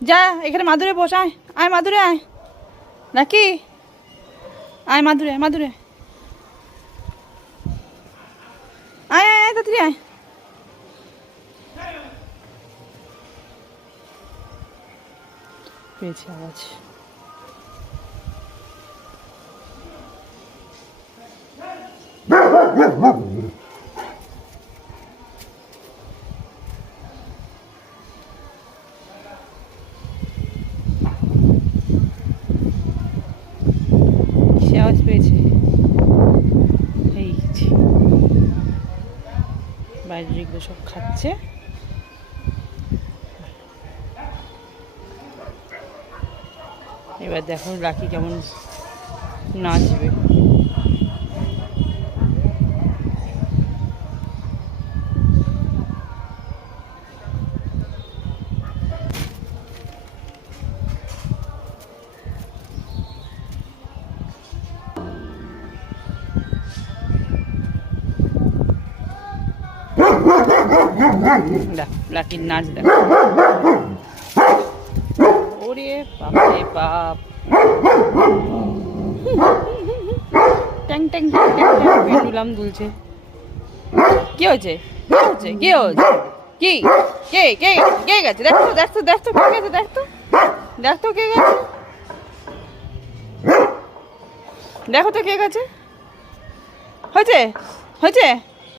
যা এখানে মাদুরে বস, আয় আয় মাদুরে আয়, নাকি আয় মাদুরে মাদুরে আয় আয় আয় তাড়াতাড়ি আয়। পেয়েছি আওয়াজ। সে আওয়াজ পেয়েছে, এই যে বাইরের এগুলো সব খাচ্ছে। এবার দেখো রাখি কেমন নাচবে। দেখ লাকির নাচ দেখ, ওরে বাপরে বাপ, ট্যাং ট্যাং ট্যাং ট্যাং পেন্ডুলাম দুলছে। কি হয়েছে কি হচ্ছে কি হচ্ছে, কি কে কে কে গেছে, দেখ তো দেখ তো দেখ তো কে গেছে, দেখ তো দেখ তো কে গেছে, দেখো তো কে গেছে। হয়েছে হয়েছে